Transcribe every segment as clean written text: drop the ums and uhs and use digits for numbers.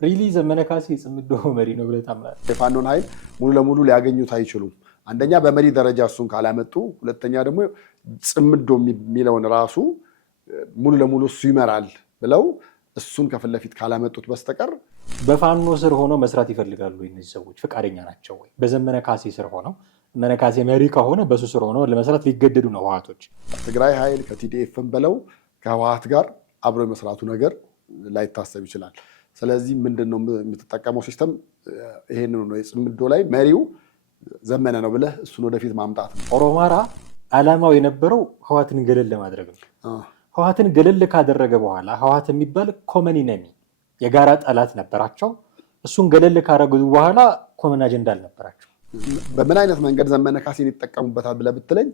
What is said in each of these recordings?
ሪሊ ዘመነ ካሴ ጽምዶ መሪ ነው ብለህ ታምናለህ? የፋኖን ኃይል ሙሉ ለሙሉ ሊያገኙት አይችሉም። አንደኛ በመሪ ደረጃ እሱን ካላመጡ፣ ሁለተኛ ደግሞ ጽምዶ የሚለውን ራሱ ሙሉ ለሙሉ እሱ ይመራል ብለው እሱን ከፊት ለፊት ካላመጡት በስተቀር በፋኖ ስር ሆነው መስራት ይፈልጋሉ። እነዚህ ሰዎች ፈቃደኛ ናቸው ወይ? በዘመነ ካሴ ስር ሆነው ዘመነ ካሴ መሪ ከሆነ በሱ ስር ሆነው ለመስራት ሊገደዱ ነው ህወሓቶች። ትግራይ ኃይል ከቲዲኤፍም በለው ከህወሓት ጋር አብሮ የመስራቱ ነገር ላይታሰብ ይችላል። ስለዚህ ምንድነው የምትጠቀመው ሲስተም? ይሄንን ነው። የጽምዶ ላይ መሪው ዘመነ ነው ብለህ እሱን ወደፊት ማምጣት ነው። ኦሮማራ ዓላማው የነበረው ህወሓትን ገለል ለማድረግ ነው። ህወሓትን ገለል ካደረገ በኋላ ህወሓት የሚባል ኮመን ኢነሚ የጋራ ጠላት ነበራቸው። እሱን ገለል ካደረጉ በኋላ ኮመን አጀንዳ አልነበራቸው። በምን አይነት መንገድ ዘመነ ካሴን ይጠቀሙበታል ብለህ ብትለኝ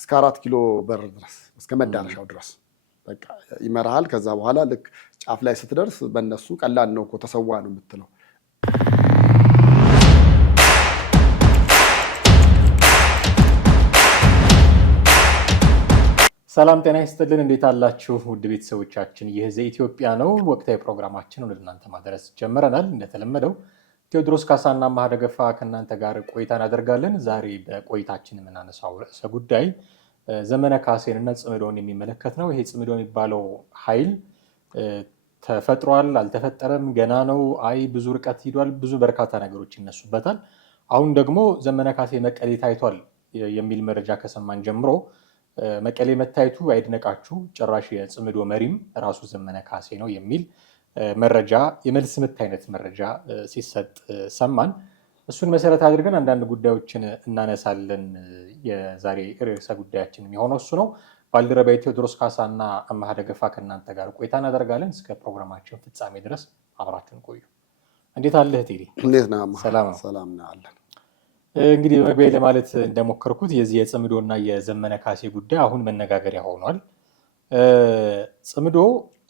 እስከ 4 ኪሎ በር ድረስ እስከ መዳረሻው ድረስ በቃ ይመራሃል። ከዛ በኋላ ልክ ጫፍ ላይ ስትደርስ በእነሱ ቀላል ነው እኮ ተሰዋ ነው የምትለው። ሰላም ጤና ይስጥልን። እንዴት አላችሁ ውድ ቤተሰቦቻችን? ይህ ዘኢትዮጵያ ነው። ወቅታዊ ፕሮግራማችን ወደ እናንተ ማድረስ ጀምረናል። እንደተለመደው ቴዎድሮስ ካሳና አማሃ ደገፋ ከእናንተ ጋር ቆይታ እናደርጋለን። ዛሬ በቆይታችን የምናነሳው ርዕሰ ጉዳይ ዘመነ ካሴን እና ጽምዶን የሚመለከት ነው። ይሄ ጽምዶ የሚባለው ኃይል ተፈጥሯል አልተፈጠረም፣ ገና ነው፣ አይ ብዙ ርቀት ሂዷል፣ ብዙ በርካታ ነገሮች ይነሱበታል። አሁን ደግሞ ዘመነ ካሴ መቀሌ ታይቷል የሚል መረጃ ከሰማን ጀምሮ መቀሌ መታየቱ አይድነቃችሁ፣ ጭራሽ የጽምዶ መሪም ራሱ ዘመነ ካሴ ነው የሚል መረጃ፣ የመልስ ምት አይነት መረጃ ሲሰጥ ሰማን። እሱን መሰረት አድርገን አንዳንድ ጉዳዮችን እናነሳለን። የዛሬ ርዕሰ ጉዳያችን የሚሆነው እሱ ነው። ባልደረባዬ ቴዎድሮስ ካሳና አማሃ ደገፋ ከእናንተ ጋር ቆይታ እናደርጋለን። እስከ ፕሮግራማችን ፍጻሜ ድረስ አብራችሁን ቆዩ። እንዴት አለህ ቴዲ? እንዴት ነህ? ሰላም ነው አለን። እንግዲህ በመግቢያ ለማለት እንደሞከርኩት የዚህ የጽምዶ እና የዘመነ ካሴ ጉዳይ አሁን መነጋገሪያ ሆኗል። ጽምዶ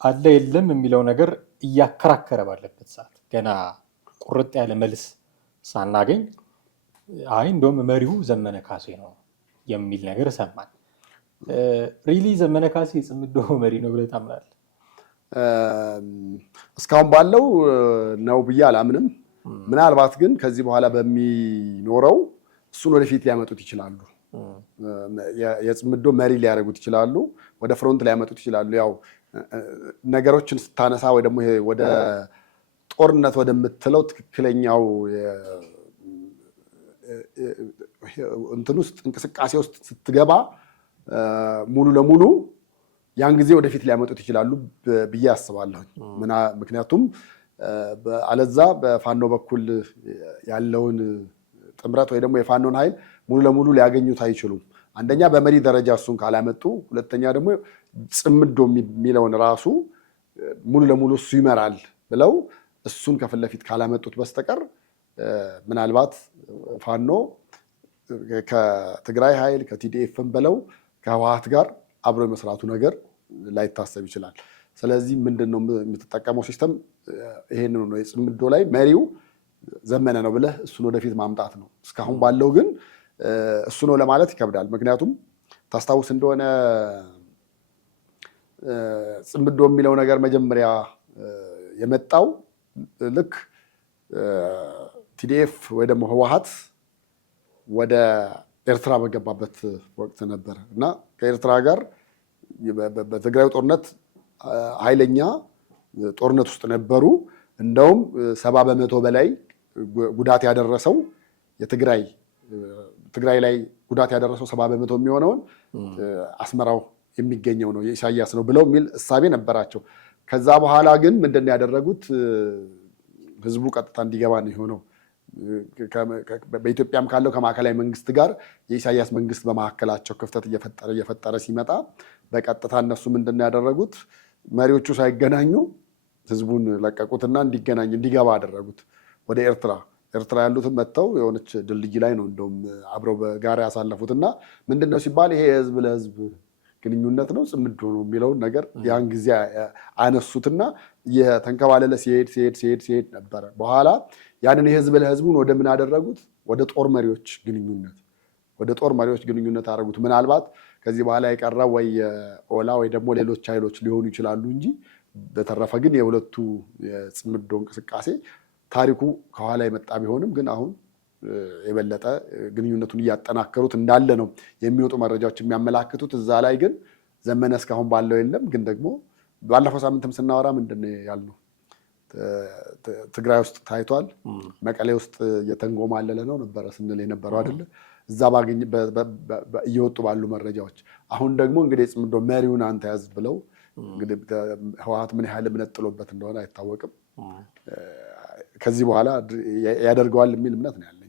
አለ የለም የሚለው ነገር እያከራከረ ባለበት ሰዓት ገና ቁርጥ ያለ መልስ ሳናገኝ አይ እንደውም መሪው ዘመነ ካሴ ነው የሚል ነገር ሰማን። ሪሊ ዘመነ ካሴ የጽምዶ መሪ ነው ብለህ ታምናለህ? እስካሁን ባለው ነው ብዬ አላምንም። ምናልባት ግን ከዚህ በኋላ በሚኖረው እሱን ወደፊት ሊያመጡት ይችላሉ። የጽምዶ መሪ ሊያደርጉት ይችላሉ። ወደ ፍሮንት ሊያመጡት ይችላሉ። ያው ነገሮችን ስታነሳ ወይ ደግሞ ወደ ጦርነት ወደምትለው ትክክለኛው እንትን ውስጥ እንቅስቃሴ ውስጥ ስትገባ ሙሉ ለሙሉ ያን ጊዜ ወደፊት ሊያመጡት ይችላሉ ብዬ አስባለሁ። ምክንያቱም አለዛ በፋኖ በኩል ያለውን ጥምረት ወይ ደግሞ የፋኖን ኃይል ሙሉ ለሙሉ ሊያገኙት አይችሉም። አንደኛ በመሪ ደረጃ እሱን ካላመጡ፣ ሁለተኛ ደግሞ ጽምዶ የሚለውን ራሱ ሙሉ ለሙሉ እሱ ይመራል ብለው እሱን ከፊት ለፊት ካላመጡት በስተቀር ምናልባት ፋኖ ከትግራይ ኃይል ከቲዲኤፍም በለው ከህወሓት ጋር አብሮ የመስራቱ ነገር ላይታሰብ ይችላል። ስለዚህ ምንድነው የምትጠቀመው ሲስተም? ይሄንን ነው። የጽምዶ ላይ መሪው ዘመነ ነው ብለህ እሱን ወደፊት ማምጣት ነው። እስካሁን ባለው ግን እሱ ነው ለማለት ይከብዳል። ምክንያቱም ታስታውስ እንደሆነ ጽምዶ የሚለው ነገር መጀመሪያ የመጣው ልክ ቲዲኤፍ ወይ ደግሞ ህወሓት ወደ ኤርትራ በገባበት ወቅት ነበር እና ከኤርትራ ጋር በትግራይ ጦርነት ኃይለኛ ጦርነት ውስጥ ነበሩ። እንደውም 70% በላይ ጉዳት ያደረሰው ትግራይ ላይ ጉዳት ያደረሰው 70% የሚሆነውን አስመራው የሚገኘው ነው የኢሳያስ ነው ብለው የሚል እሳቤ ነበራቸው። ከዛ በኋላ ግን ምንድን ያደረጉት? ህዝቡ ቀጥታ እንዲገባ ነው የሆነው። በኢትዮጵያም ካለው ከማዕከላዊ መንግስት ጋር የኢሳያስ መንግስት በመካከላቸው ክፍተት እየፈጠረ ሲመጣ በቀጥታ እነሱ ምንድን ያደረጉት? መሪዎቹ ሳይገናኙ ህዝቡን ለቀቁትና እንዲገባ አደረጉት ወደ ኤርትራ ያሉትን መጥተው የሆነች ድልድይ ላይ ነው እንደውም አብረው በጋራ ያሳለፉትና ምንድነው ሲባል ይሄ የህዝብ ለህዝብ ግንኙነት ነው ጽምዶ ነው የሚለውን ነገር ያን ጊዜ አነሱትና የተንከባለለ ሲሄድ ነበረ። በኋላ ያንን የህዝብ ለህዝቡን ወደ ምን አደረጉት? ወደ ጦር መሪዎች ግንኙነት አደረጉት። ምናልባት ከዚህ በኋላ የቀረው ወይ ኦላ ወይ ደግሞ ሌሎች ኃይሎች ሊሆኑ ይችላሉ እንጂ በተረፈ ግን የሁለቱ የጽምዶ እንቅስቃሴ ታሪኩ ከኋላ የመጣ ቢሆንም ግን አሁን የበለጠ ግንኙነቱን እያጠናከሩት እንዳለ ነው የሚወጡ መረጃዎች የሚያመላክቱት። እዛ ላይ ግን ዘመነ እስካሁን ባለው የለም። ግን ደግሞ ባለፈው ሳምንትም ስናወራ ምንድን ነው ያልነው? ትግራይ ውስጥ ታይቷል፣ መቀሌ ውስጥ እየተንጎማለለ ነው ነበረ ስንል የነበረው አይደለ? እዛ እየወጡ ባሉ መረጃዎች አሁን ደግሞ እንግዲህ ጽምዶ መሪውን አንተ ያዝ ብለው እንግዲህ ህወሓት ምን ያህል እምነት ጥሎበት እንደሆነ አይታወቅም። ከዚህ በኋላ ያደርገዋል የሚል እምነት ነው ያለኝ።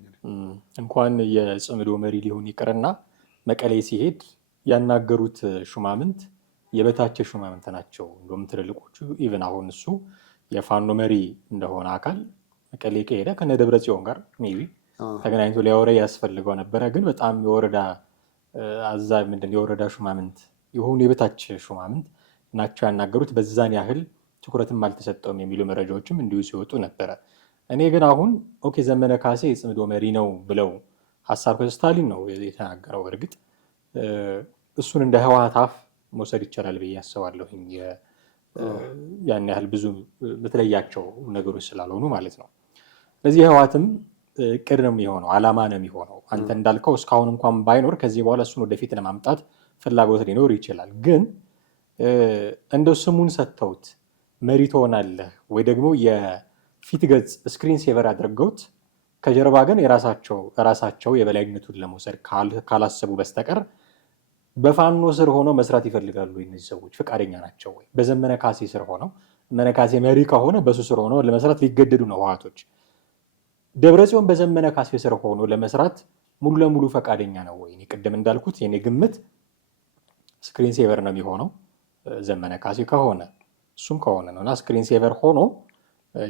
እንኳን የጽምዶ መሪ ሊሆን ይቅርና መቀሌ ሲሄድ ያናገሩት ሹማምንት የበታች ሹማምንት ናቸው። እንደውም ትልልቆቹ ኢቭን አሁን እሱ የፋኖ መሪ እንደሆነ አካል መቀሌ ከሄደ ከነደብረ ጽዮን ጋር ሜቢ ተገናኝቶ ሊያወራ ያስፈልገው ነበረ። ግን በጣም የወረዳ የወረዳ ሹማምንት የሆኑ የበታች ሹማምንት ናቸው ያናገሩት። በዛን ያህል ትኩረትም አልተሰጠውም የሚሉ መረጃዎችም እንዲሁ ሲወጡ ነበረ። እኔ ግን አሁን ኦኬ ዘመነ ካሴ የጽምዶ መሪ ነው ብለው ሀሳብ ስታሊን ነው የተናገረው። እርግጥ እሱን እንደ ህወሓት አፍ መውሰድ ይቻላል ብዬ አስባለሁኝ። ያን ያህል ብዙ በተለያቸው ነገሮች ስላልሆኑ ማለት ነው። ስለዚህ ህወሓትም እቅድ ነው የሚሆነው፣ አላማ ነው የሚሆነው። አንተ እንዳልከው እስካሁን እንኳን ባይኖር ከዚህ በኋላ እሱን ወደፊት ለማምጣት ፍላጎት ሊኖር ይችላል። ግን እንደው ስሙን ሰጥተውት መሪ ትሆናለህ ወይ ደግሞ የፊት ገጽ ስክሪን ሴቨር አድርገውት ከጀርባ ግን የራሳቸው የበላይነቱን ለመውሰድ ካላሰቡ በስተቀር በፋኖ ስር ሆነው መስራት ይፈልጋሉ እነዚህ ሰዎች? ፈቃደኛ ናቸው ወይ? በዘመነ ካሴ ስር ሆነው ዘመነ ካሴ መሪ ከሆነ በሱ ስር ሆነው ለመስራት ሊገደዱ ነው ህወሓቶች። ደብረጽዮን በዘመነ ካሴ ስር ሆኖ ለመስራት ሙሉ ለሙሉ ፈቃደኛ ነው ወይ? ቅድም እንዳልኩት የኔ ግምት ስክሪን ሴቨር ነው የሚሆነው ዘመነ ካሴ ከሆነ እሱም ከሆነ ነው። እና ስክሪን ሴቨር ሆኖ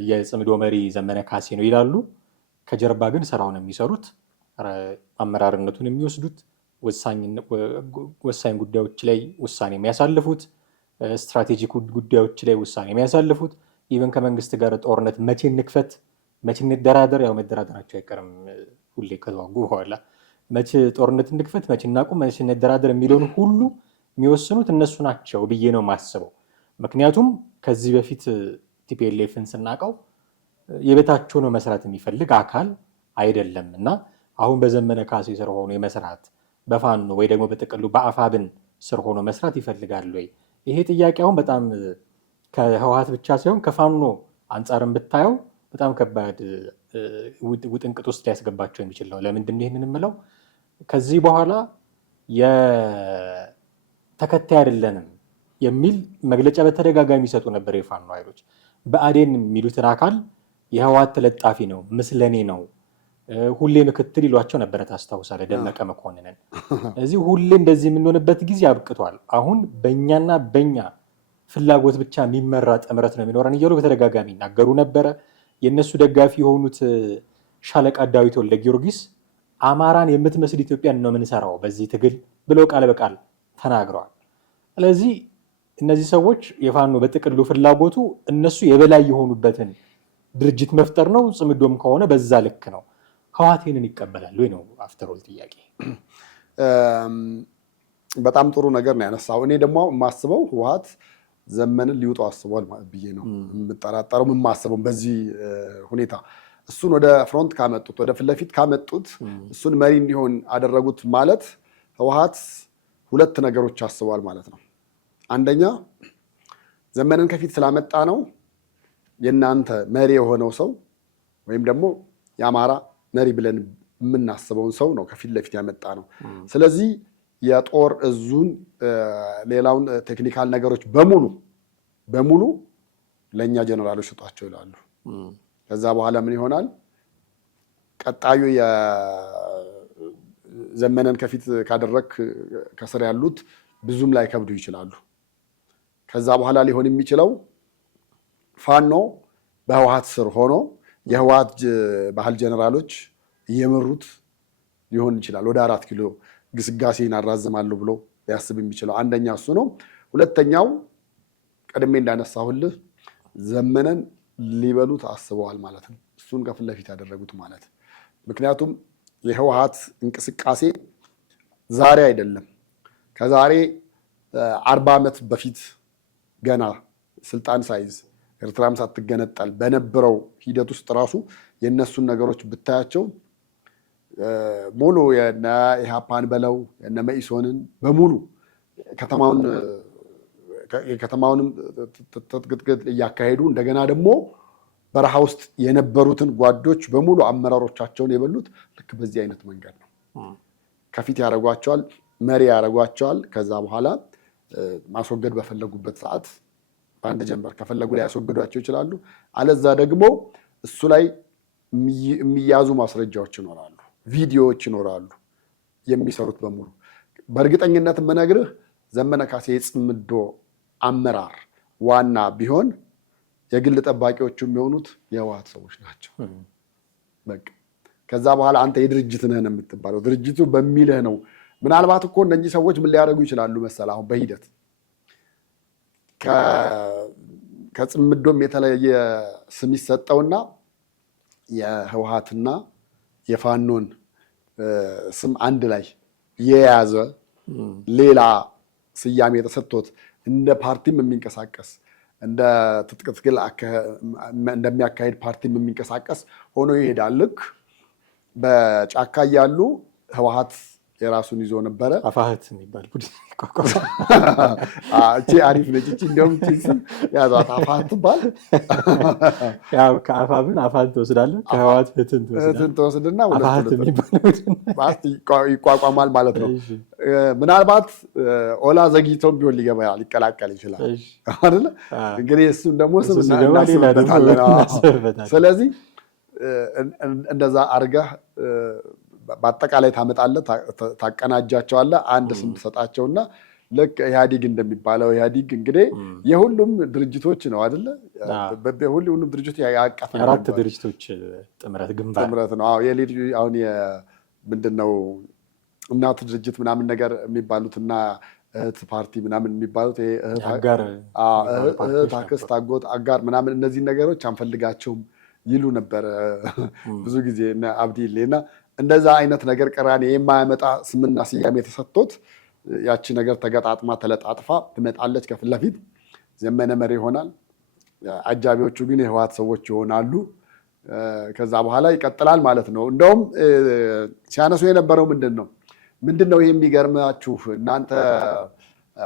የጽምዶ መሪ ዘመነ ካሴ ነው ይላሉ። ከጀርባ ግን ስራውን የሚሰሩት አመራርነቱን የሚወስዱት ወሳኝ ጉዳዮች ላይ ውሳኔ የሚያሳልፉት ስትራቴጂክ ጉዳዮች ላይ ውሳኔ የሚያሳልፉት ኢቨን ከመንግስት ጋር ጦርነት መቼ እንክፈት መቼ እንደራደር፣ ያው መደራደራቸው አይቀርም ሁሌ ከተዋጉ በኋላ መቼ ጦርነት እንክፈት መቼ እናቁም መቼ እንደራደር የሚለውን ሁሉ የሚወስኑት እነሱ ናቸው ብዬ ነው የማስበው። ምክንያቱም ከዚህ በፊት ቲፒኤልኤፍን ስናውቀው የቤታቸው ነው መስራት የሚፈልግ አካል አይደለም። እና አሁን በዘመነ ካሴ ስር ሆኖ የመስራት በፋኖ ወይ ደግሞ በጥቅሉ በአፋብን ስር ሆኖ መስራት ይፈልጋሉ ወይ? ይሄ ጥያቄ አሁን በጣም ከህወሓት ብቻ ሳይሆን ከፋኖ አንጻርም ብታየው በጣም ከባድ ውጥንቅጥ ውስጥ ሊያስገባቸው የሚችል ነው። ለምንድን ይህንን የምለው? ከዚህ በኋላ የተከታይ አይደለንም የሚል መግለጫ በተደጋጋሚ ይሰጡ ነበር የፋኖ ኃይሎች። ብአዴን የሚሉትን አካል የህወሓት ተለጣፊ ነው፣ ምስለኔ ነው፣ ሁሌ ምክትል ይሏቸው ነበረ። ታስታውሳለህ? ደመቀ መኮንንን። እዚህ ሁሌ እንደዚህ የምንሆንበት ጊዜ አብቅቷል። አሁን በእኛና በእኛ ፍላጎት ብቻ የሚመራ ጥምረት ነው የሚኖረን እያሉ በተደጋጋሚ ይናገሩ ነበረ። የእነሱ ደጋፊ የሆኑት ሻለቃ ዳዊት ወልደ ጊዮርጊስ አማራን የምትመስል ኢትዮጵያን ነው የምንሰራው በዚህ ትግል ብለው ቃል በቃል ተናግረዋል። ስለዚህ እነዚህ ሰዎች የፋኖ በጥቅሉ ፍላጎቱ እነሱ የበላይ የሆኑበትን ድርጅት መፍጠር ነው። ጽምዶም ከሆነ በዛ ልክ ነው። ህወሓት ይህንን ይቀበላል ወይ ነው አፍተሮል ጥያቄ። በጣም ጥሩ ነገር ነው ያነሳው። እኔ ደግሞ የማስበው ህወሓት ዘመንን ሊውጡ አስቧል ብዬ ነው የምጠራጠረው። የማስበው በዚህ ሁኔታ እሱን ወደ ፍሮንት ካመጡት ወደ ፊት ለፊት ካመጡት እሱን መሪ እንዲሆን አደረጉት ማለት ህወሓት ሁለት ነገሮች አስቧል ማለት ነው። አንደኛ ዘመንን ከፊት ስላመጣ ነው የእናንተ መሪ የሆነው ሰው ወይም ደግሞ የአማራ መሪ ብለን የምናስበውን ሰው ነው ከፊት ለፊት ያመጣ ነው። ስለዚህ የጦር እዙን ሌላውን ቴክኒካል ነገሮች በሙሉ ለእኛ ጀነራሎች ስጧቸው ይላሉ። ከዛ በኋላ ምን ይሆናል? ቀጣዩ የዘመነን ከፊት ካደረግ ከስር ያሉት ብዙም ላይ ከብዱ ይችላሉ። ከዛ በኋላ ሊሆን የሚችለው ፋኖ በህወሓት ስር ሆኖ የህወሓት ባህል ጀነራሎች እየመሩት ሊሆን ይችላል። ወደ 4 ኪሎ ግስጋሴን አራዝማለሁ ብሎ ሊያስብ የሚችለው አንደኛ እሱ ነው። ሁለተኛው ቀድሜ እንዳነሳሁልህ ዘመነን ሊበሉት አስበዋል ማለት ነው። እሱን ከፊት ለፊት ያደረጉት ማለት ምክንያቱም የህወሓት እንቅስቃሴ ዛሬ አይደለም ከዛሬ 40 ዓመት በፊት ገና ስልጣን ሳይዝ ኤርትራም ሳትገነጠል በነበረው ሂደት ውስጥ ራሱ የእነሱን ነገሮች ብታያቸው ሙሉ የነ ኢህአፓን በለው የነ መኢሶንን በሙሉ ከተማውንም ትጥቅጥቅጥ እያካሄዱ እንደገና ደግሞ በረሃ ውስጥ የነበሩትን ጓዶች በሙሉ አመራሮቻቸውን የበሉት ልክ በዚህ አይነት መንገድ ነው። ከፊት ያደርጓቸዋል፣ መሪ ያደርጓቸዋል። ከዛ በኋላ ማስወገድ በፈለጉበት ሰዓት በአንድ ጀንበር ከፈለጉ ላይ ያስወግዷቸው ይችላሉ። አለዛ ደግሞ እሱ ላይ የሚያዙ ማስረጃዎች ይኖራሉ፣ ቪዲዮዎች ይኖራሉ፣ የሚሰሩት በሙሉ። በእርግጠኝነት የምነግርህ ዘመነ ካሴ የጽምዶ አመራር ዋና ቢሆን የግል ጠባቂዎቹ የሚሆኑት የህወሓት ሰዎች ናቸው። በቃ ከዛ በኋላ አንተ የድርጅት ነህ ነው የምትባለው። ድርጅቱ በሚልህ ነው። ምናልባት እኮ እነዚህ ሰዎች ምን ሊያደርጉ ይችላሉ መሰለህ? አሁን በሂደት ከጽምዶም የተለየ ስም ይሰጠውና የህወሓትና የፋኖን ስም አንድ ላይ የያዘ ሌላ ስያሜ ተሰጥቶት እንደ ፓርቲም የሚንቀሳቀስ እንደ ትጥቅ ትግል እንደሚያካሄድ ፓርቲም የሚንቀሳቀስ ሆኖ ይሄዳል። ልክ በጫካ እያሉ ህወሓት የራሱን ይዞ ነበረ። አፋህት የሚባል ቡድን ይቋቋም። እቺ አሪፍ ነች። እቺ እንደውም ስም ያዟት አፋህት ትባል። ያው ከአፋብን አፋህት ትወስዳለህ፣ ከህወሓት ህትን ትወስድና አፋህት የሚባል ይቋቋማል ማለት ነው። ምናልባት ኦላ ዘግይቶም ቢሆን ሊቀላቀል ይችላል አይደለ? እንግዲህ እሱም ደግሞ ስም እናስብበታለን። ስለዚህ እንደዛ አድርገህ በአጠቃላይ ታመጣለህ፣ ታቀናጃቸዋለህ፣ አንድ ስም ትሰጣቸውና ልክ ኢህአዲግ እንደሚባለው ኢህአዲግ እንግዲህ የሁሉም ድርጅቶች ነው አይደለ? ሁሉም ድርጅቶች ያቀፈ አራት ድርጅቶች ጥምረት ግንባር ነው። አሁን ምንድነው እናት ድርጅት ምናምን ነገር የሚባሉትና እህት ፓርቲ ምናምን የሚባሉት እህት፣ አክስት፣ አጎት፣ አጋር ምናምን እነዚህ ነገሮች አንፈልጋቸውም ይሉ ነበረ ብዙ ጊዜ አብዲሌና እንደዛ አይነት ነገር ቅራኔ የማያመጣ ስምና ስያሜ ተሰጥቶት ያቺ ነገር ተገጣጥማ ተለጣጥፋ ትመጣለች። ከፊት ለፊት ዘመነ መሪ ይሆናል። አጃቢዎቹ ግን የህወሓት ሰዎች ይሆናሉ። ከዛ በኋላ ይቀጥላል ማለት ነው። እንደውም ሲያነሱ የነበረው ምንድን ነው ይህ የሚገርማችሁ እናንተ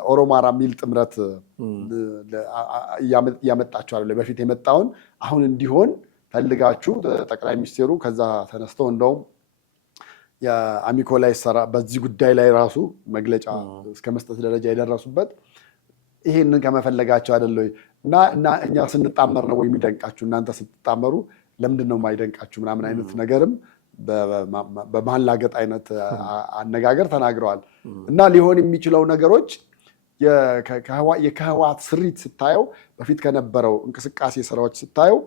ኦሮማራ የሚል ጥምረት እያመጣችኋል። በፊት የመጣውን አሁን እንዲሆን ፈልጋችሁ ጠቅላይ ሚኒስቴሩ ከዛ ተነስተው እንደውም የአሚኮ ላይ በዚህ ጉዳይ ላይ ራሱ መግለጫ እስከ መስጠት ደረጃ የደረሱበት ይህንን ከመፈለጋቸው አይደለ እና እኛ ስንጣመር ነው የሚደንቃችሁ፣ እናንተ ስትጣመሩ ለምንድን ነው የማይደንቃችሁ ምናምን አይነት ነገርም በማላገጥ አይነት አነጋገር ተናግረዋል። እና ሊሆን የሚችለው ነገሮች የከህወሓት ስሪት ስታየው በፊት ከነበረው እንቅስቃሴ ስራዎች ስታየው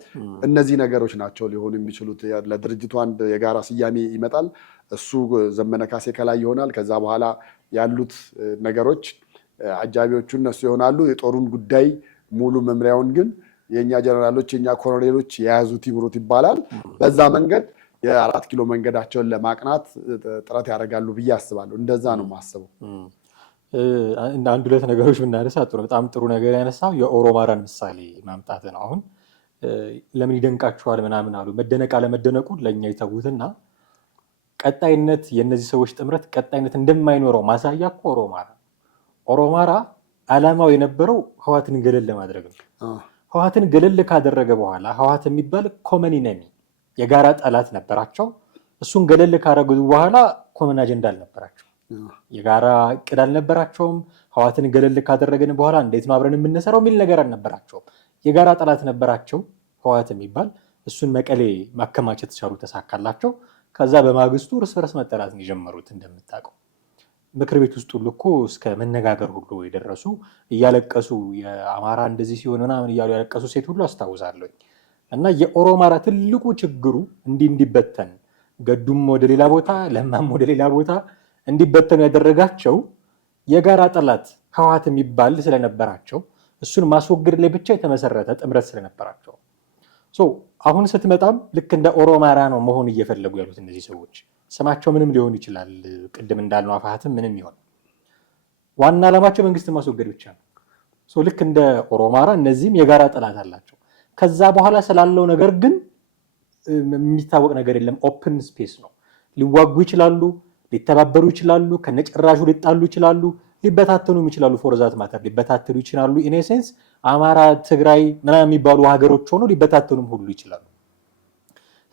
እነዚህ ነገሮች ናቸው ሊሆኑ የሚችሉት። ለድርጅቱ አንድ የጋራ ስያሜ ይመጣል። እሱ ዘመነ ካሴ ከላይ ይሆናል። ከዛ በኋላ ያሉት ነገሮች አጃቢዎቹ እነሱ ይሆናሉ። የጦሩን ጉዳይ ሙሉ መምሪያውን ግን የእኛ ጀነራሎች የእኛ ኮሎኔሎች የያዙት ይምሩት ይባላል። በዛ መንገድ የ4 ኪሎ መንገዳቸውን ለማቅናት ጥረት ያደርጋሉ ብዬ አስባለሁ። እንደዛ ነው የማስበው። አንድ ሁለት ነገሮች ብናነሳ በጣም ጥሩ ነገር ያነሳው የኦሮማራን ምሳሌ ማምጣት ነው። አሁን ለምን ይደንቃችኋል ምናምን አሉ። መደነቅ አለመደነቁ ለእኛ ይተዉትና ቀጣይነት የእነዚህ ሰዎች ጥምረት ቀጣይነት እንደማይኖረው ማሳያ እኮ ኦሮማራ ዓላማው የነበረው ህወሓትን ገለል ለማድረግ ነው። ህወሓትን ገለል ካደረገ በኋላ ህወሓት የሚባል ኮመን ኢነሚ የጋራ ጠላት ነበራቸው። እሱን ገለል ካደረጉ በኋላ ኮመን አጀንዳ አልነበራቸው፣ የጋራ እቅድ አልነበራቸውም። ህወሓትን ገለል ካደረግን በኋላ እንዴት ነው አብረን የምንሰራው የሚል ነገር አልነበራቸውም። የጋራ ጠላት ነበራቸው ህወሓት የሚባል። እሱን መቀሌ ማከማቸት ቻሉ፣ ተሳካላቸው። ከዛ በማግስቱ እርስ በርስ መጠላትን የጀመሩት እንደምታውቀው ምክር ቤት ውስጥ ሁሉ እኮ እስከ መነጋገር ሁሉ የደረሱ እያለቀሱ የአማራ እንደዚህ ሲሆን ምናምን እያሉ ያለቀሱ ሴት ሁሉ አስታውሳለሁ። እና የኦሮማራ ትልቁ ችግሩ እንዲበተን ገዱም ወደ ሌላ ቦታ ለማም ወደ ሌላ ቦታ እንዲበተኑ ያደረጋቸው የጋራ ጠላት ህወሓት የሚባል ስለነበራቸው እሱን ማስወገድ ላይ ብቻ የተመሰረተ ጥምረት ስለነበራቸው አሁን ስትመጣም ልክ እንደ ኦሮማራ ነው መሆን እየፈለጉ ያሉት እነዚህ ሰዎች። ስማቸው ምንም ሊሆን ይችላል፣ ቅድም እንዳልነው አፋሃትም ምንም ይሆን፣ ዋና ዓላማቸው መንግስትን ማስወገድ ብቻ ነው። ልክ እንደ ኦሮማራ እነዚህም የጋራ ጠላት አላቸው። ከዛ በኋላ ስላለው ነገር ግን የሚታወቅ ነገር የለም። ኦፕን ስፔስ ነው። ሊዋጉ ይችላሉ፣ ሊተባበሩ ይችላሉ፣ ከነጭራሹ ሊጣሉ ይችላሉ፣ ሊበታተኑም ይችላሉ። ፎርዛት ማተር ሊበታተኑ ይችላሉ። ኢኔሴንስ አማራ፣ ትግራይ ምናምን የሚባሉ ሀገሮች ሆኖ ሊበታተኑም ሁሉ ይችላሉ።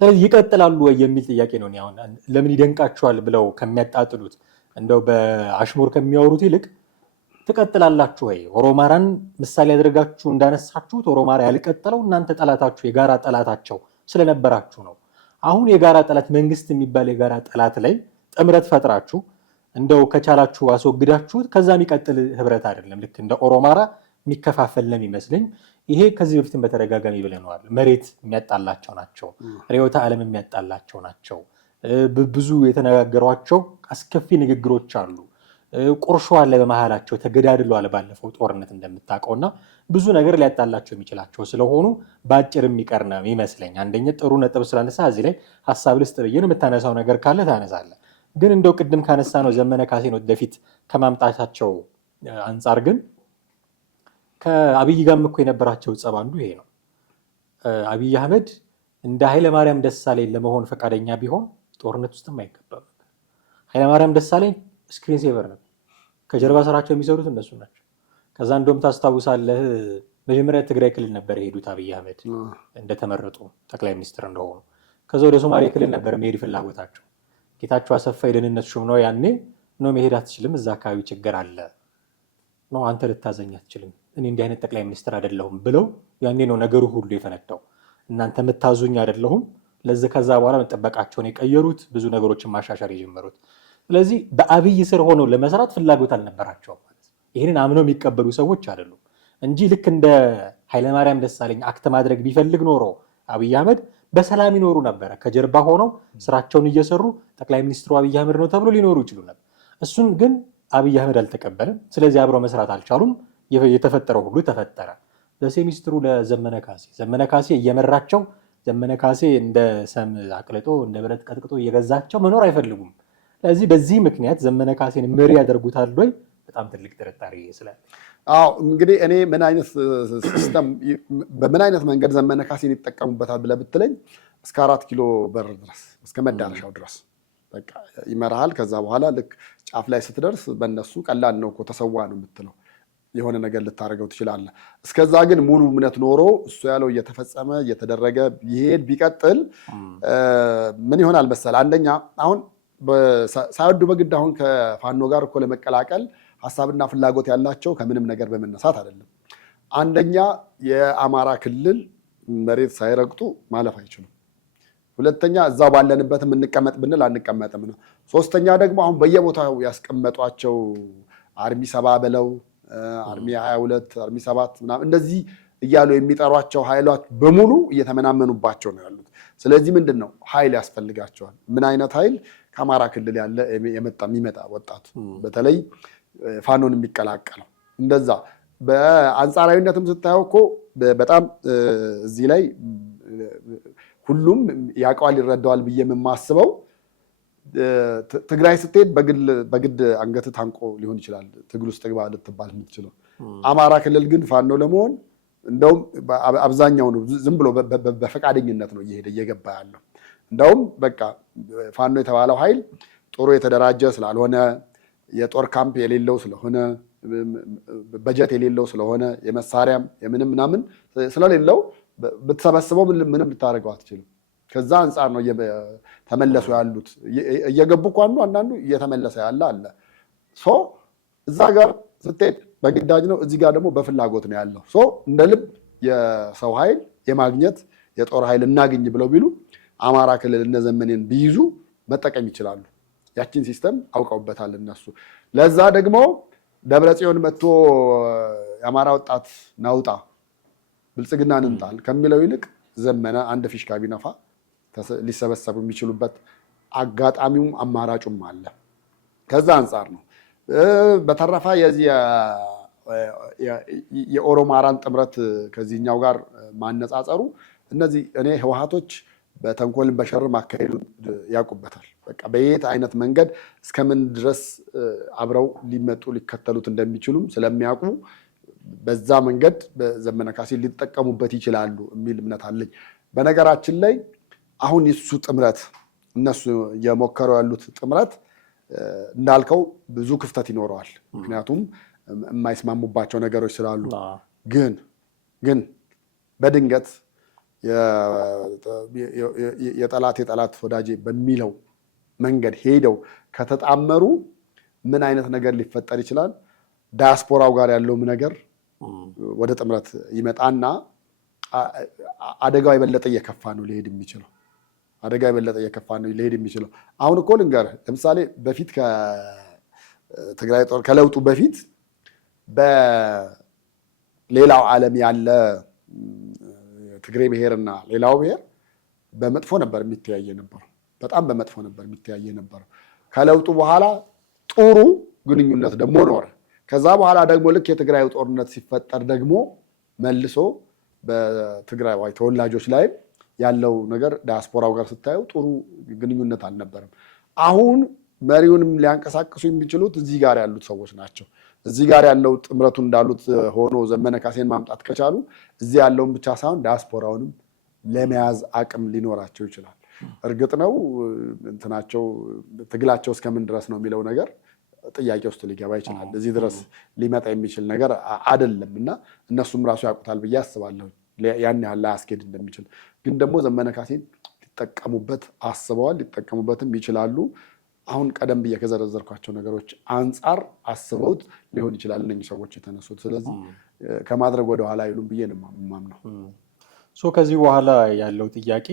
ስለዚህ ይቀጥላሉ ወይ የሚል ጥያቄ ነው። አሁን ለምን ይደንቃቸዋል ብለው ከሚያጣጥሉት እንደው በአሽሙር ከሚያወሩት ይልቅ ትቀጥላላችሁ ወይ? ኦሮማራን ምሳሌ ያደርጋችሁ እንዳነሳችሁት ኦሮማራ ያልቀጠለው እናንተ ጠላታችሁ የጋራ ጠላታቸው ስለነበራችሁ ነው። አሁን የጋራ ጠላት መንግስት የሚባል የጋራ ጠላት ላይ ጥምረት ፈጥራችሁ እንደው ከቻላችሁ አስወግዳችሁት ከዛ የሚቀጥል ህብረት አይደለም። ልክ እንደ ኦሮማራ የሚከፋፈል ነው የሚመስለኝ። ይሄ ከዚህ በፊትም በተደጋጋሚ ብለነዋል። መሬት የሚያጣላቸው ናቸው፣ ርዕዮተ ዓለም የሚያጣላቸው ናቸው። ብዙ የተነጋገሯቸው አስከፊ ንግግሮች አሉ። ቁርሾ አለ በመሃላቸው፣ ተገዳድለዋል ባለፈው ጦርነት እንደምታውቀውና ብዙ ነገር ሊያጣላቸው የሚችላቸው ስለሆኑ በአጭር የሚቀር ነው ይመስለኝ። አንደኛ ጥሩ ነጥብ ስላነሳ እዚህ ላይ ሀሳብ ልስጥ ብዬ ነው። የምታነሳው ነገር ካለ ታነሳለህ። ግን እንደው ቅድም ካነሳ ነው ዘመነ ካሴን ወደፊት ከማምጣታቸው አንጻር ግን ከአብይ ጋርም እኮ የነበራቸው ጸብ አንዱ ይሄ ነው። አብይ አህመድ እንደ ኃይለማርያም ደሳለኝ ለመሆን ፈቃደኛ ቢሆን ጦርነት ውስጥም አይገባም። ኃይለማርያም ደሳለኝ ስክሪን ሴቨር ነው። ከጀርባ ስራቸው የሚሰሩት እነሱ ናቸው። ከዛ እንደውም ታስታውሳለህ መጀመሪያ ትግራይ ክልል ነበር የሄዱት አብይ አህመድ እንደተመረጡ ጠቅላይ ሚኒስትር እንደሆኑ። ከዛ ወደ ሶማሌ ክልል ነበር መሄድ ፍላጎታቸው። ጌታቸው አሰፋ የደህንነት ሹም ነው። ያኔ ነው መሄድ አትችልም፣ እዛ አካባቢ ችግር አለ ነው፣ አንተ ልታዘኝ አትችልም፣ እኔ እንዲህ አይነት ጠቅላይ ሚኒስትር አይደለሁም ብለው ያኔ ነው ነገሩ ሁሉ የፈነዳው። እናንተ የምታዙኝ አይደለሁም። ለዚህ ከዛ በኋላ መጠበቃቸውን የቀየሩት ብዙ ነገሮችን ማሻሻል የጀመሩት። ስለዚህ በአብይ ስር ሆነው ለመስራት ፍላጎት አልነበራቸውም ማለት ነው። ይህንን አምነው የሚቀበሉ ሰዎች አይደሉም እንጂ ልክ እንደ ኃይለማርያም ደሳለኝ አክት ማድረግ ቢፈልግ ኖሮ አብይ አህመድ በሰላም ይኖሩ ነበረ። ከጀርባ ሆነው ስራቸውን እየሰሩ ጠቅላይ ሚኒስትሩ አብይ አህመድ ነው ተብሎ ሊኖሩ ይችሉ ነበር። እሱን ግን አብይ አህመድ አልተቀበለም። ስለዚህ አብረው መስራት አልቻሉም። የተፈጠረው ሁሉ ተፈጠረ። ለሴሚስትሩ ለዘመነ ካሴ ዘመነ ካሴ እየመራቸው ዘመነ ካሴ እንደ ሰም አቅልጦ እንደ ብረት ቀጥቅጦ እየገዛቸው መኖር አይፈልጉም። ስለዚህ በዚህ ምክንያት ዘመነ ካሴን መሪ ያደርጉታል ወይ? በጣም ትልቅ ጥርጣሬ ስላለ እንግዲህ እኔ ምን አይነት ሲስተም በምን አይነት መንገድ ዘመነ ካሴን ይጠቀሙበታል ብለህ ብትለኝ እስከ 4 ኪሎ በር ድረስ እስከ መዳረሻው ድረስ በቃ ይመራሃል። ከዛ በኋላ ልክ ጫፍ ላይ ስትደርስ በእነሱ ቀላል ነው እኮ ተሰዋ ነው የምትለው፣ የሆነ ነገር ልታደርገው ትችላለህ። እስከዛ ግን ሙሉ እምነት ኖሮ እሱ ያለው እየተፈጸመ እየተደረገ ይሄድ ቢቀጥል ምን ይሆናል መሰለህ? አንደኛ አሁን ሳይወዱ በግድ አሁን ከፋኖ ጋር እኮ ለመቀላቀል ሀሳብና ፍላጎት ያላቸው ከምንም ነገር በመነሳት አይደለም። አንደኛ የአማራ ክልል መሬት ሳይረግጡ ማለፍ አይችሉም። ሁለተኛ እዛው ባለንበትም እንቀመጥ ብንል አንቀመጥም ነው። ሶስተኛ ደግሞ አሁን በየቦታው ያስቀመጧቸው አርሚ 70 በለው አርሚ 22 አርሚ 7 ምናምን እንደዚህ እያሉ የሚጠሯቸው ኃይላት በሙሉ እየተመናመኑባቸው ነው ያሉት። ስለዚህ ምንድን ነው ኃይል ያስፈልጋቸዋል። ምን አይነት ኃይል? ከአማራ ክልል ያለ የሚመጣ ወጣቱ በተለይ ፋኖን የሚቀላቀለው እንደዛ። በአንጻራዊነትም ስታየው እኮ በጣም እዚህ ላይ ሁሉም ያውቀዋል ይረዳዋል ብዬ የማስበው ትግራይ ስትሄድ በግድ አንገት ታንቆ ሊሆን ይችላል ትግል ውስጥ ግባ ልትባል የምትችለው። አማራ ክልል ግን ፋኖ ለመሆን እንደውም አብዛኛው ነው ዝም ብሎ በፈቃደኝነት ነው እየገባ ያለው። እንደውም በቃ ፋኖ የተባለው ኃይል ጦሩ የተደራጀ ስላልሆነ የጦር ካምፕ የሌለው ስለሆነ በጀት የሌለው ስለሆነ የመሳሪያም የምንም ምናምን ስለሌለው ብትሰበስበው ምንም ልታደርገው አትችልም። ከዛ አንጻር ነው ተመለሱ ያሉት። እየገቡ እኮ አንዳንዱ እየተመለሰ ያለ አለ። እዛ ጋር ስትሄድ በግዳጅ ነው፣ እዚህ ጋር ደግሞ በፍላጎት ነው ያለው። እንደ ልብ የሰው ኃይል የማግኘት የጦር ኃይል እናገኝ ብለው ቢሉ አማራ ክልል እነ ዘመኔን ቢይዙ መጠቀም ይችላሉ። ያችን ሲስተም አውቀውበታል እነሱ። ለዛ ደግሞ ደብረጽዮን መጥቶ የአማራ ወጣት ናውጣ ብልጽግናን እንጣል ከሚለው ይልቅ ዘመነ አንድ ፊሽካ ቢነፋ ሊሰበሰቡ የሚችሉበት አጋጣሚውም አማራጩም አለ። ከዛ አንጻር ነው። በተረፈ የዚህ የኦሮማራን ጥምረት ከዚህኛው ጋር ማነጻጸሩ እነዚህ እኔ ህወሓቶች በተንኮልን በሸርም አካሄዱ ያውቁበታል። በቃ በየት አይነት መንገድ እስከምን ድረስ አብረው ሊመጡ ሊከተሉት እንደሚችሉም ስለሚያውቁ በዛ መንገድ ዘመነ ካሴ ሊጠቀሙበት ይችላሉ የሚል እምነት አለኝ። በነገራችን ላይ አሁን የሱ ጥምረት እነሱ እየሞከሩ ያሉት ጥምረት እንዳልከው ብዙ ክፍተት ይኖረዋል። ምክንያቱም የማይስማሙባቸው ነገሮች ስላሉ ግን በድንገት የጠላት ወዳጄ በሚለው መንገድ ሄደው ከተጣመሩ ምን አይነት ነገር ሊፈጠር ይችላል? ዳያስፖራው ጋር ያለውም ነገር ወደ ጥምረት ይመጣና አደጋው የበለጠ እየከፋ ነው ሊሄድ የሚችለው። አሁን እኮ ልንገርህ፣ ለምሳሌ በፊት ከትግራይ ጦር ከለውጡ በፊት በሌላው ዓለም ያለ ትግሬ ብሔርና ሌላው ብሔር በመጥፎ ነበር የሚተያየ ነበረው። በጣም በመጥፎ ነበር የሚተያየ ነበረው። ከለውጡ በኋላ ጥሩ ግንኙነት ደግሞ ኖረ። ከዛ በኋላ ደግሞ ልክ የትግራይ ጦርነት ሲፈጠር ደግሞ መልሶ በትግራይ ተወላጆች ላይ ያለው ነገር ዳያስፖራው ጋር ስታየው ጥሩ ግንኙነት አልነበረም። አሁን መሪውንም ሊያንቀሳቅሱ የሚችሉት እዚህ ጋር ያሉት ሰዎች ናቸው። እዚህ ጋር ያለው ጥምረቱ እንዳሉት ሆኖ ዘመነ ካሴን ማምጣት ከቻሉ እዚህ ያለውን ብቻ ሳይሆን ዳያስፖራውንም ለመያዝ አቅም ሊኖራቸው ይችላል። እርግጥ ነው እንትናቸው ትግላቸው እስከምን ድረስ ነው የሚለው ነገር ጥያቄ ውስጥ ሊገባ ይችላል። እዚህ ድረስ ሊመጣ የሚችል ነገር አይደለም እና እነሱም ራሱ ያውቁታል ብዬ አስባለሁ ያን ያህል ላያስኬድ እንደሚችል። ግን ደግሞ ዘመነ ካሴን ሊጠቀሙበት አስበዋል፣ ሊጠቀሙበትም ይችላሉ። አሁን ቀደም ብዬ ከዘረዘርኳቸው ነገሮች አንጻር አስበውት ሊሆን ይችላል እነኚህ ሰዎች የተነሱት። ስለዚህ ከማድረግ ወደኋላ አይሉም ብዬ ነው የማምነው። ከዚህ በኋላ ያለው ጥያቄ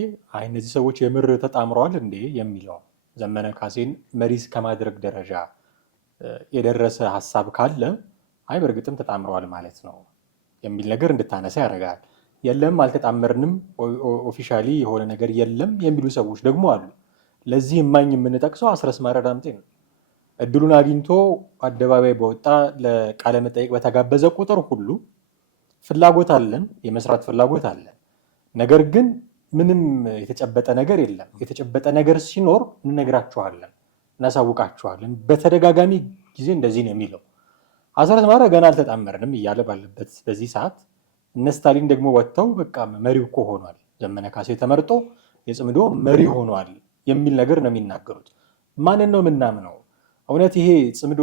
እነዚህ ሰዎች የምር ተጣምረዋል እንዴ የሚለው ዘመነ ካሴን መሪስ ከማድረግ ደረጃ የደረሰ ሀሳብ ካለ በእርግጥም ተጣምረዋል ማለት ነው የሚል ነገር እንድታነሳ ያደርጋል። የለም አልተጣመርንም፣ ኦፊሻሊ የሆነ ነገር የለም የሚሉ ሰዎች ደግሞ አሉ። ለዚህ እማኝ የምንጠቅሰው አስረስ ማረ ዳምጤ ነው። እድሉን አግኝቶ አደባባይ በወጣ ለቃለ መጠይቅ በተጋበዘ ቁጥር ሁሉ ፍላጎት አለን፣ የመስራት ፍላጎት አለን፣ ነገር ግን ምንም የተጨበጠ ነገር የለም። የተጨበጠ ነገር ሲኖር እንነግራችኋለን፣ እናሳውቃችኋለን። በተደጋጋሚ ጊዜ እንደዚህ ነው የሚለው። አስረስ ማረ ገና አልተጣመርንም እያለ ባለበት በዚህ ሰዓት እነ ስታሊን ደግሞ ወጥተው በቃ መሪው እኮ ሆኗል፣ ዘመነ ካሴ ተመርጦ የጽምዶ መሪ ሆኗል የሚል ነገር ነው የሚናገሩት። ማንን ነው የምናምነው? እውነት ይሄ ጽምዶ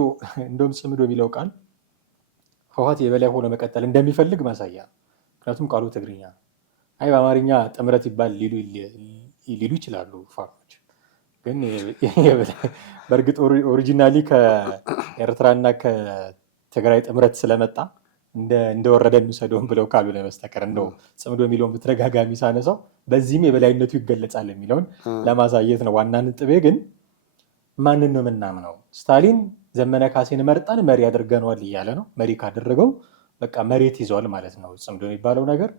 እንደውም ጽምዶ የሚለው ቃል ህወሓት የበላይ ሆኖ መቀጠል እንደሚፈልግ ማሳያ። ምክንያቱም ቃሉ ትግርኛ በአማርኛ ጥምረት ይባል ሊሉ ይችላሉ ፋኖች። ግን በእርግጥ ኦሪጂናሊ ከኤርትራና ከትግራይ ጥምረት ስለመጣ እንደወረደ እንውሰደውን ብለው ካሉ በስተቀር እንደው ጽምዶ የሚለውን በተደጋጋሚ ሳነሳው በዚህም የበላይነቱ ይገለጻል የሚለውን ለማሳየት ነው። ዋና ነጥቤ ግን ማንን ነው የምናምነው? ስታሊን ዘመነ ካሴን መርጠን መሪ አድርገነዋል እያለ ነው። መሪ ካደረገው በቃ መሬት ይዘዋል ማለት ነው ጽምዶ የሚባለው ነገር።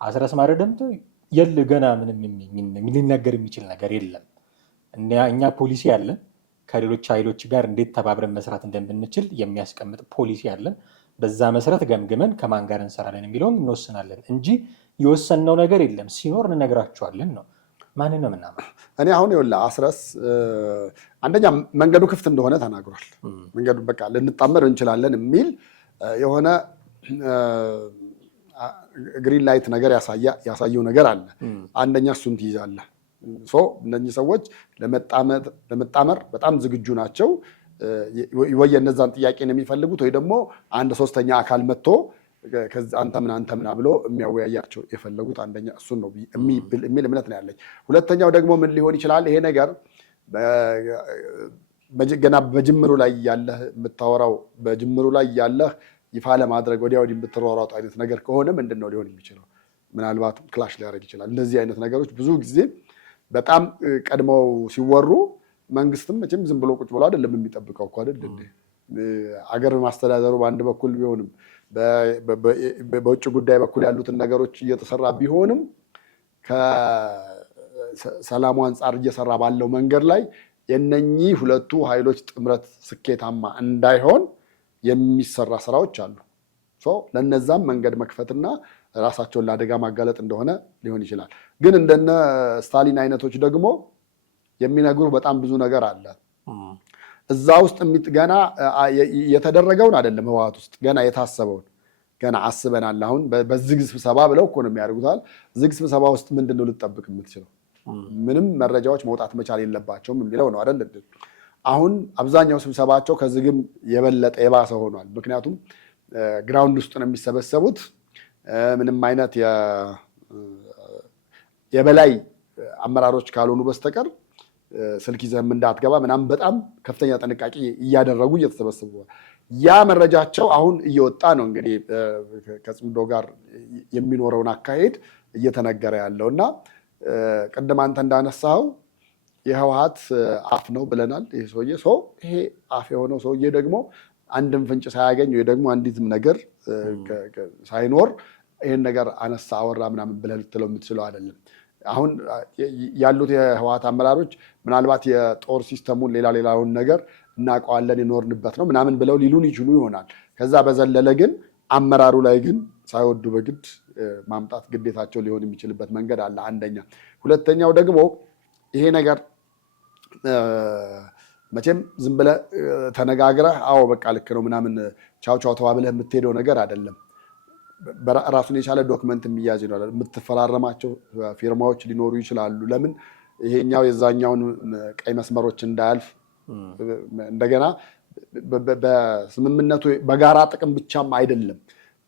አስረስ ማረ ዳምጤ ገና ምንም ሊነገር የሚችል ነገር የለም። እኛ ፖሊሲ አለን፣ ከሌሎች ኃይሎች ጋር እንዴት ተባብረን መስራት እንደምንችል የሚያስቀምጥ ፖሊሲ አለን። በዛ መሰረት ገምግመን ከማን ጋር እንሰራለን የሚለውን እንወስናለን እንጂ የወሰንነው ነገር የለም። ሲኖር እንነግራቸዋለን ነው። ማንን ነው የምናምነው? እኔ አሁን ይኸውልህ አስረስ አንደኛ መንገዱ ክፍት እንደሆነ ተናግሯል። መንገዱ በቃ ልንጣመር እንችላለን የሚል የሆነ ግሪን ላይት ነገር ያሳየው ነገር አለ። አንደኛ እሱን ትይዛለህ። እነዚህ ሰዎች ለመጣመር በጣም ዝግጁ ናቸው። ወይ የነዛን ጥያቄ ነው የሚፈልጉት ወይ ደግሞ አንድ ሶስተኛ አካል መጥቶ አንተ ምን ብሎ የሚያወያያቸው የፈለጉት አንደኛ እሱን ነው የሚል እምነት ነው ያለኝ። ሁለተኛው ደግሞ ምን ሊሆን ይችላል ይሄ ነገር ገና በጅምሩ ላይ ያለህ የምታወራው በጅምሩ ላይ ያለህ ይፋ ለማድረግ ወዲያ ወዲህ የምትሯሯጡ አይነት ነገር ከሆነ ምንድን ነው ሊሆን የሚችለው? ምናልባት ክላሽ ሊያደርግ ይችላል። እንደዚህ አይነት ነገሮች ብዙ ጊዜ በጣም ቀድመው ሲወሩ መንግስትም መቼም ዝም ብሎ ቁጭ ብሎ አይደለም የሚጠብቀው እኮ አይደል እንዴ? አገር ማስተዳደሩ በአንድ በኩል ቢሆንም በውጭ ጉዳይ በኩል ያሉትን ነገሮች እየተሰራ ቢሆንም ከሰላሙ አንጻር እየሰራ ባለው መንገድ ላይ የነኚህ ሁለቱ ኃይሎች ጥምረት ስኬታማ እንዳይሆን የሚሰራ ስራዎች አሉ። ለነዛም መንገድ መክፈትና ራሳቸውን ለአደጋ ማጋለጥ እንደሆነ ሊሆን ይችላል። ግን እንደነ ስታሊን አይነቶች ደግሞ የሚነግሩ በጣም ብዙ ነገር አለ። እዛ ውስጥ ገና የተደረገውን አይደለም ህወሓት ውስጥ ገና የታሰበውን ገና አስበናል። አሁን በዝግ ስብሰባ ብለው እኮ ነው የሚያደርጉታል። ዝግ ስብሰባ ውስጥ ምንድነው ልትጠብቅ የምትችለው? ምንም መረጃዎች መውጣት መቻል የለባቸውም የሚለው ነው አይደል? አሁን አብዛኛው ስብሰባቸው ከዝግም የበለጠ የባሰ ሆኗል። ምክንያቱም ግራውንድ ውስጥ ነው የሚሰበሰቡት። ምንም አይነት የበላይ አመራሮች ካልሆኑ በስተቀር ስልክ ይዘህም እንዳትገባ ምናምን በጣም ከፍተኛ ጥንቃቄ እያደረጉ እየተሰበሰቡ ያ መረጃቸው አሁን እየወጣ ነው። እንግዲህ ከጽምዶ ጋር የሚኖረውን አካሄድ እየተነገረ ያለው እና ቅድም አንተ እንዳነሳው የህወሓት አፍ ነው ብለናል። ይሄ ሰውዬ ይሄ አፍ የሆነው ሰውዬ ደግሞ አንድም ፍንጭ ሳያገኝ ወይ ደግሞ አንዲትም ነገር ሳይኖር ይሄን ነገር አነሳ አወራ ምናምን ብለህ ልትለው የምትችለው አይደለም። አሁን ያሉት የህወሓት አመራሮች ምናልባት የጦር ሲስተሙን ሌላውን ነገር እናውቀዋለን የኖርንበት ነው ምናምን ብለው ሊሉን ይችሉ ይሆናል። ከዛ በዘለለ ግን አመራሩ ላይ ግን ሳይወዱ በግድ ማምጣት ግዴታቸው ሊሆን የሚችልበት መንገድ አለ። አንደኛ። ሁለተኛው ደግሞ ይሄ ነገር መቼም ዝም ብለህ ተነጋግረህ አዎ በቃ ልክ ነው ምናምን ቻው ተባብለህ የምትሄደው ነገር አይደለም። ራሱን የቻለ ዶክመንት የሚያዝ ይኖራል። የምትፈራረማቸው ፊርማዎች ሊኖሩ ይችላሉ። ለምን ይሄኛው የዛኛውን ቀይ መስመሮች እንዳያልፍ እንደገና በስምምነቱ በጋራ ጥቅም ብቻም አይደለም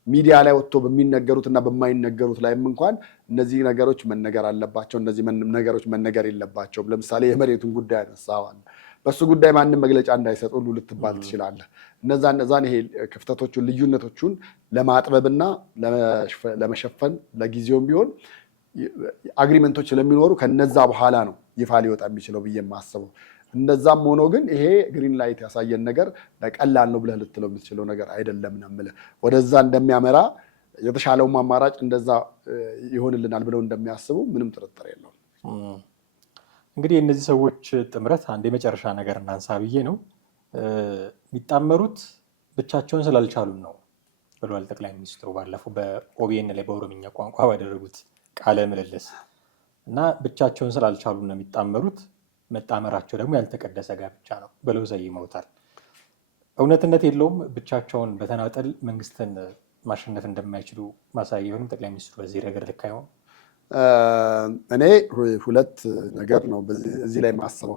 ሚዲያ ላይ ወጥቶ በሚነገሩት እና በማይነገሩት ላይም እንኳን እነዚህ ነገሮች መነገር አለባቸው፣ እነዚህ ነገሮች መነገር የለባቸውም። ለምሳሌ የመሬቱን ጉዳይ አነሳዋል። በሱ ጉዳይ ማንም መግለጫ እንዳይሰጥ ሁሉ ልትባል ትችላለህ። እነዛን ይሄ ክፍተቶቹን ልዩነቶቹን ለማጥበብና ለመሸፈን ለጊዜውም ቢሆን አግሪመንቶች ስለሚኖሩ ከነዛ በኋላ ነው ይፋ ሊወጣ የሚችለው ብዬ የማስበው። እንደዛም ሆኖ ግን ይሄ ግሪን ላይት ያሳየን ነገር ለቀላል ነው ብለህ ልትለው የምትችለው ነገር አይደለም ነው የምልህ። ወደዛ እንደሚያመራ የተሻለውም አማራጭ እንደዛ ይሆንልናል ብለው እንደሚያስቡ ምንም ጥርጥር የለውም። እንግዲህ የእነዚህ ሰዎች ጥምረት አንድ የመጨረሻ ነገር እናንሳ ብዬ ነው። የሚጣመሩት ብቻቸውን ስላልቻሉም ነው ብለዋል ጠቅላይ ሚኒስትሩ ባለፈው በኦቢኤን ላይ በኦሮምኛ ቋንቋ ባደረጉት ቃለ ምልልስ እና ብቻቸውን ስላልቻሉ ነው የሚጣመሩት፣ መጣመራቸው ደግሞ ያልተቀደሰ ጋብቻ ነው ብለው ሰይመውታል። እውነትነት የለውም። ብቻቸውን በተናጠል መንግስትን ማሸነፍ እንደማይችሉ ማሳያ የሆኑም ጠቅላይ ሚኒስትሩ በዚህ ረገድ ልክ አይሆን? እኔ ሁለት ነገር ነው እዚህ ላይ የማስበው።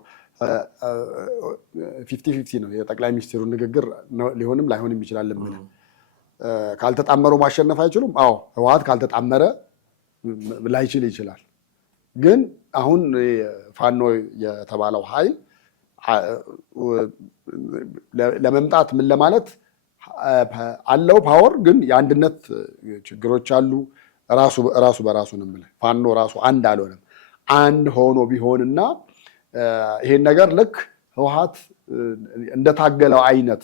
50-50 ነው የጠቅላይ ሚኒስትሩ ንግግር። ሊሆንም ላይሆንም ይችላል። ካልተጣመሩ ማሸነፍ አይችሉም። አዎ ህወሓት ካልተጣመረ ላይችል ይችላል። ግን አሁን ፋኖ የተባለው ኃይል ለመምጣት ምን ለማለት አለው ፓወር፣ ግን የአንድነት ችግሮች አሉ። ራሱ በራሱ ነው የምልህ። ፋኖ ራሱ አንድ አልሆነም። አንድ ሆኖ ቢሆንና ይሄን ነገር ልክ ህወሓት እንደታገለው አይነት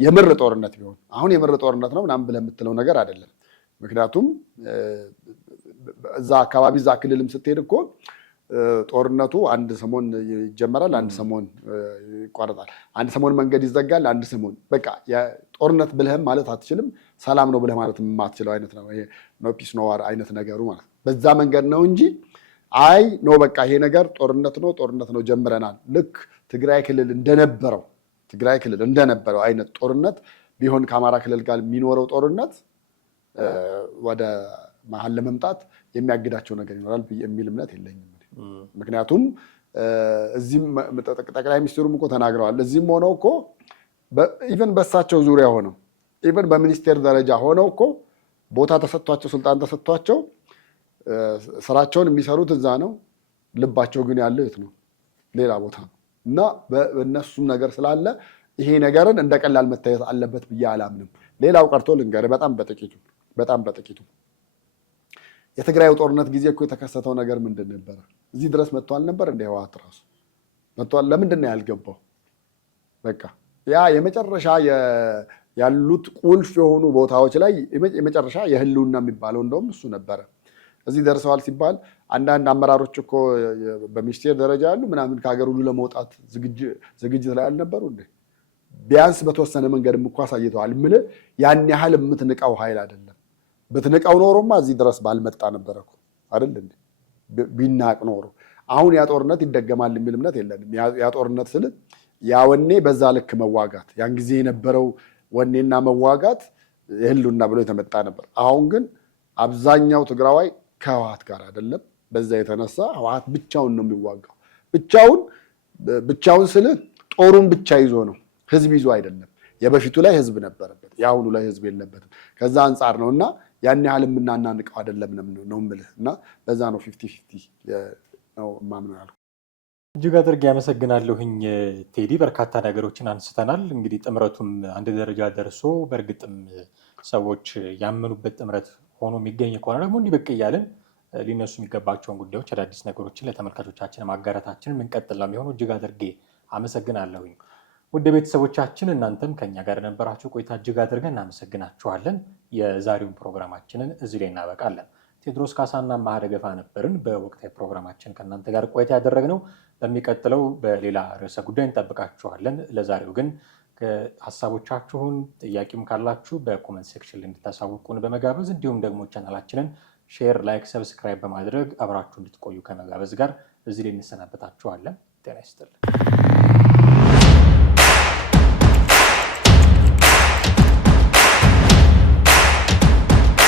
የምር ጦርነት ቢሆን፣ አሁን የምር ጦርነት ነው ምናምን ብለህ የምትለው ነገር አይደለም። ምክንያቱም እዛ አካባቢ እዛ ክልልም ስትሄድ እኮ ጦርነቱ አንድ ሰሞን ይጀመራል፣ አንድ ሰሞን ይቋረጣል፣ አንድ ሰሞን መንገድ ይዘጋል፣ አንድ ሰሞን በቃ ጦርነት ብለህም ማለት አትችልም። ሰላም ነው ብለህ ማለት የማትችለው አይነት ነው። ይሄ ኖ ፒስ ኖ ዋር አይነት ነገሩ ማለት በዛ መንገድ ነው እንጂ አይ ኖ በቃ ይሄ ነገር ጦርነት ነው ጀምረናል። ልክ ትግራይ ክልል እንደነበረው አይነት ጦርነት ቢሆን ከአማራ ክልል ጋር የሚኖረው ጦርነት ወደ መሀል ለመምጣት የሚያግዳቸው ነገር ይኖራል የሚል እምነት የለኝም። ምክንያቱም እዚህም ጠቅላይ ሚኒስትሩም እኮ ተናግረዋል። እዚህም ሆነው እኮ ኢቨን በሳቸው ዙሪያ ሆነው ኢቨን በሚኒስቴር ደረጃ ሆነው እኮ ቦታ ተሰጥቷቸው ስልጣን ተሰጥቷቸው ስራቸውን የሚሰሩት እዛ ነው። ልባቸው ግን ያለው የት ነው? ሌላ ቦታ ነው። እና በእነሱም ነገር ስላለ ይሄ ነገርን እንደ ቀላል መታየት አለበት ብዬ አላምንም። ሌላው ቀርቶ ልንገርህ በጣም በጥቂቱ የትግራዩ ጦርነት ጊዜ እኮ የተከሰተው ነገር ምንድን ነበረ? እዚህ ድረስ መጥቶ አልነበር? እንደ ህወሓት ራሱ መጥቷል። ለምንድን ነው ያልገባው? በቃ ያ የመጨረሻ ያሉት ቁልፍ የሆኑ ቦታዎች ላይ የመጨረሻ የህልውና የሚባለው እንደውም እሱ ነበረ። እዚህ ደርሰዋል ሲባል አንዳንድ አመራሮች እኮ በሚኒስቴር ደረጃ ያሉ ምናምን ከሀገር ሁሉ ለመውጣት ዝግጅት ላይ አልነበሩ እንዴ? ቢያንስ በተወሰነ መንገድም እኮ አሳይተዋል። ምን ያን ያህል የምትንቀው ኃይል አይደለም። ብትንቀው ኖሮማ እዚህ ድረስ ባልመጣ ነበረ እኮ አይደል እንዴ? ቢናቅ ኖሮ አሁን ያ ጦርነት ይደገማል የሚል እምነት የለንም። ያ ጦርነት ስል ያ ወኔ በዛ ልክ መዋጋት፣ ያን ጊዜ የነበረው ወኔና መዋጋት የህልውና ብሎ የተመጣ ነበር። አሁን ግን አብዛኛው ትግራዋይ ከህወሓት ጋር አይደለም። በዛ የተነሳ ህወሓት ብቻውን ነው የሚዋጋው። ብቻውን ስል ጦሩን ብቻ ይዞ ነው፣ ህዝብ ይዞ አይደለም። የበፊቱ ላይ ህዝብ ነበረበት፣ የአሁኑ ላይ ህዝብ የለበትም። ከዛ አንጻር ነው እና ያን ያህል የምናናንቀው አይደለም ነው የምልህ። እና በዛ ነው 50-50 ነው የማምነው ያልኩት። እጅግ አድርጌ ያመሰግናለሁኝ ቴዲ። በርካታ ነገሮችን አንስተናል። እንግዲህ ጥምረቱም አንድ ደረጃ ደርሶ በእርግጥም ሰዎች ያመኑበት ጥምረት ሆኖ የሚገኝ ከሆነ ደግሞ እንዲህ ብቅ እያልን ሊነሱ የሚገባቸውን ጉዳዮች፣ አዳዲስ ነገሮችን ለተመልካቾቻችን ማጋራታችንን የምንቀጥል ነው የሚሆነው። እጅግ አድርጌ አመሰግናለሁኝ። ውድ ቤተሰቦቻችን እናንተም ከኛ ጋር የነበራችሁ ቆይታ እጅግ አድርገን እናመሰግናችኋለን። የዛሬውን ፕሮግራማችንን እዚህ ላይ እናበቃለን። ቴዎድሮስ ካሳና አማሃ ደገፋ ነበርን በወቅታዊ ፕሮግራማችን ከእናንተ ጋር ቆይታ ያደረግነው። በሚቀጥለው በሌላ ርዕሰ ጉዳይ እንጠብቃችኋለን። ለዛሬው ግን ሀሳቦቻችሁን ጥያቄም ካላችሁ በኮመንት ሴክሽን ላይ እንድታሳውቁን በመጋበዝ እንዲሁም ደግሞ ቻናላችንን ሼር፣ ላይክ፣ ሰብስክራይብ በማድረግ አብራችሁ እንድትቆዩ ከመጋበዝ ጋር እዚህ ላይ እንሰናበታችኋለን። ጤና ይስጥልን።